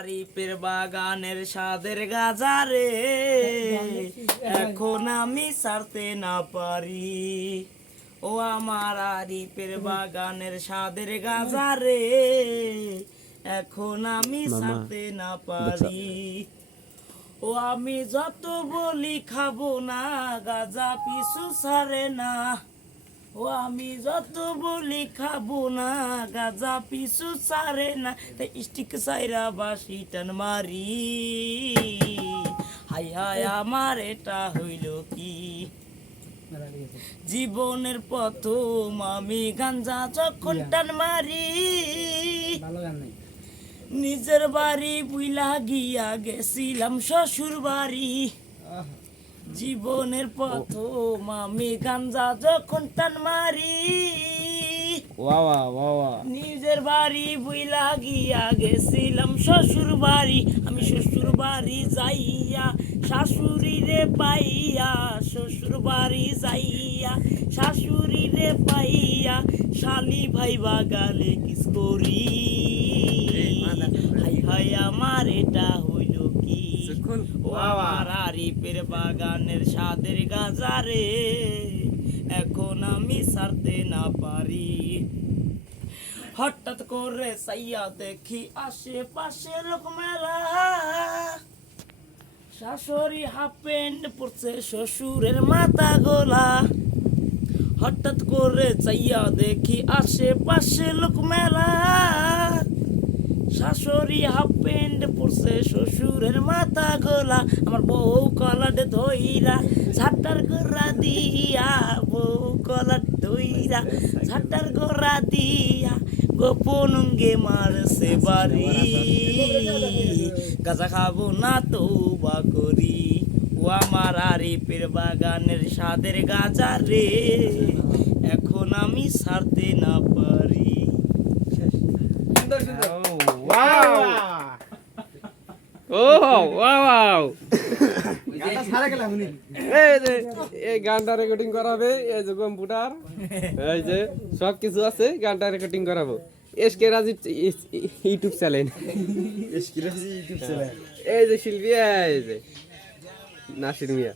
আরিফের বাগানের স্বাদের গাজারে এখন আমি ছাড়তে না পারি। ও আমার আরিফের বাগানের স্বাদের গাজারে এখন আমি ছাড়তে না পারি। ও আমি যত বলি খাবো না গাজা পিছু ছাড়ে না। ও আমি যত বলি খাবো না গাজা পিছু ছাড়ে না। তাই স্টিক সাইরা বাসি টান মারি। হাই হাই আমার এটা হইল কি জীবনের প্রথম আমি গাঞ্জা যখন টান মারি। নিজের বাড়ি বুইলা গিয়া গেছিলাম শ্বশুর বাড়ি। জীবনের প্রথম আমি গাঞ্জা যখন টান মারি। নিজের বাড়ি বুইলা গিয়া গেছিলাম শ্বশুর বাড়ি। আমি শ্বশুর বাড়ি যাইয়া শাশুড়ি রে পাইয়া, শ্বশুর বাড়ি যাইয়া শাশুড়ি রে পাইয়া শালি ভাই বাগালে কিস করি। হাই হাই আমার এটা হইল কি ও আমার আরিফের বাগানের স্বাদের গাজারে এখন আমি ছাড়তে না পারি। হঠাৎ করে চাইয়া দেখি আশেপাশে লোক মেলা, শাশুড়ি হাফ প্যান্ট পরছে শ্বশুরের মাথা গোলা। হঠাৎ করে চাইয়া দেখি আশেপাশে লোক মেলা, শাশুড়ি হাফ প্যান্ট পরছে শ্বশুরের মাথা গোলা। আমার বউ কলাটে ধইরা ছাটার গোড়া দিয়া, বউ কলাট ধইরা ছাটার গোড়া দিয়া গোপন অঙ্গে মারছে বাড়ি। গাঁজা খাবো না তওবা করি ও আমার আরিফের বাগানের স্বাদের গাজা রে এখন আমি ছাড়তে না পারি। এই গানটা রেকর্ডিং করাবে, এই যে কম্পিউটার, এই যে সবকিছু আছে, গানটা রেকর্ডিং করাবো। এসকে রাজীব ইউটিউব চ্যানেল, এই যে শিল্পী, এই যে নাসির মিয়া।